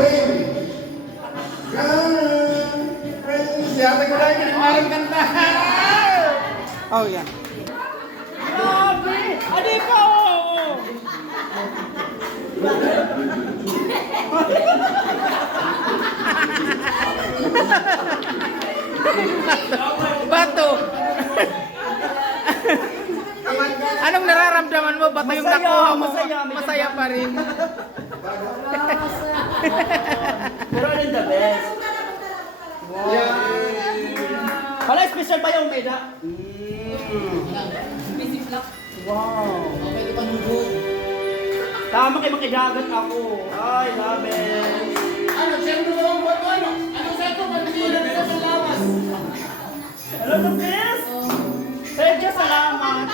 rin. Friends, yata ko lang yung marang kanta. Oh, yan. Grabe! Adi pa! Bato. Anong nararamdaman mo? Bato yung nakuha mo? Masaya pa rin. Pero alin the best? Wala, special pa yung Meda. Wow. Tama kay makidagat ako. I love it. Ano, siyempre mo ang bato, ano? Ano sa ito? Magkila na sa lawas. Hello, the best. Thank you, salamat.